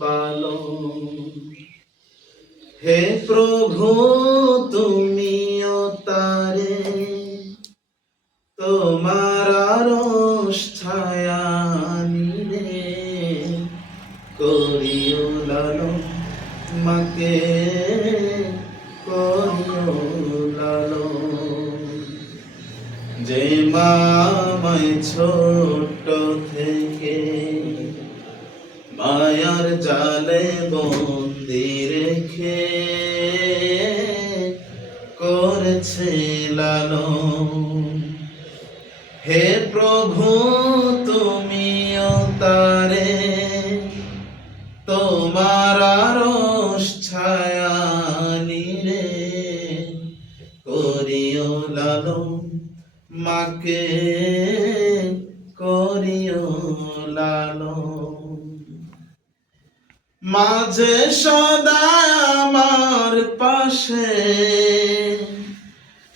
পালন। হে প্রভু তুমিও তারে তোমার আরশ ছায়া নিলে করিও লালন, মাকে করিও লালন। যে মা আমায় ছোট থেকে মায়ার জালে বন্দি রেখে করেছে লালন। হে প্রভু তুমিও তারে তোমার আরশ ছায়া নিলে করিও লালন, মাকে করিও লালন। মাঝে সদা আমার পাশে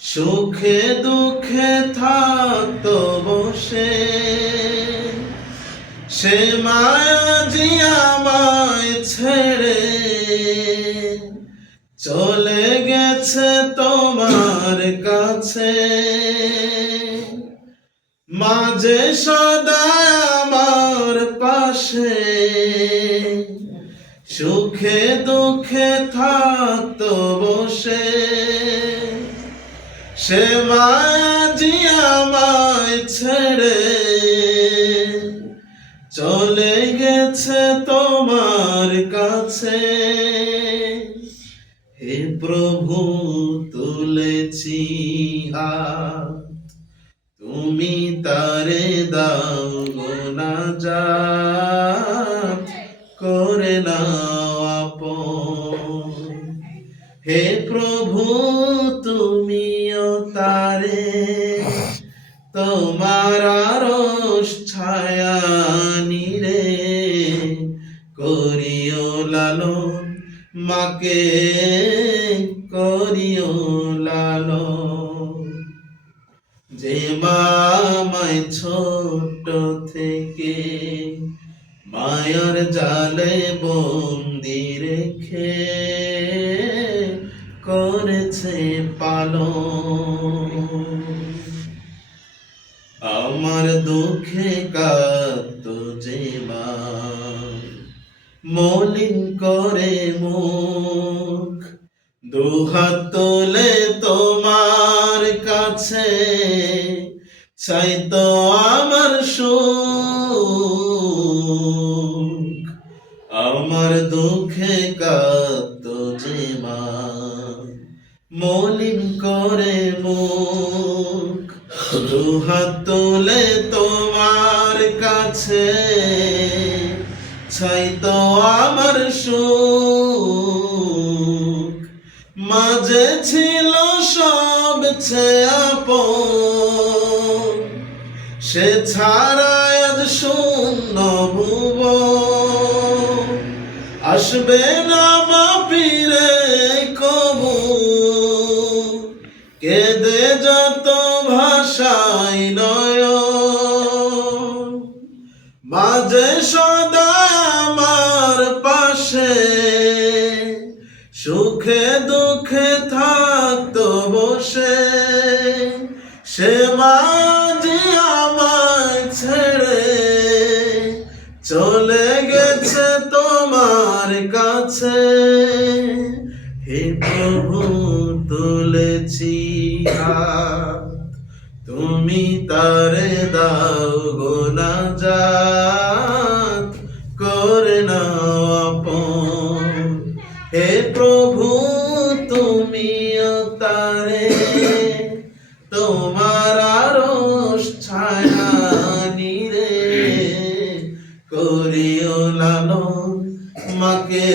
সুখে দুঃখে থাকতো বসে, সে মায়াজি আমায় ছেড়ে চলে গেছে তোমার কাছে। মাঝে সদা আমার পাশে সুখে দুঃখে থাকতো বসে, সে মায়াজি আমায় ছেড়ে চলে গেছে তোমার কাছে। হে প্রভু তুলেছি হাত, তুমি তারে দাও গো নাজাত, করে নাও আপন। হে প্রভু তুমিও তারে তোমার আরশ ছায়া নিলে করিও লালন, মাকে করিও লালন। যে মা আমায় ছোট থেকে মায়ার জালে বন্দি রেখে করেছে পালন। আমার দুঃখে কাঁদতো যে মা মলিন করে মুখ, দুহাত তোলে তোমার কাছে চাইতো আমার সুখ। আমার দুঃখে কাঁদতো যে মা মলিন করে মুখ, দুহাত তোলে তোমার কাছে চাইতো আমার সুখ। মাঝে ছিল সবচেয়ে আপন, সে ছাড়া আজ শূন্য ভুবন। আসবে না মা ফিরে কবু, কেঁদে যত ভাষাই নয়ন। মাঝে সদা আমার পাশে সুখে দুঃখে থাকতো বসে, সে মাঝি আমায় ছেড়ে চলে গেছে তোমার কাছে। হে প্রভু তুলেছি হাত, তুমি তারে দাও গো নাজাত, করে নাও আপন। হে প্রভু তুমিও তারে তোমার আরশ ছায়া নিলে করিও লালন, মাকে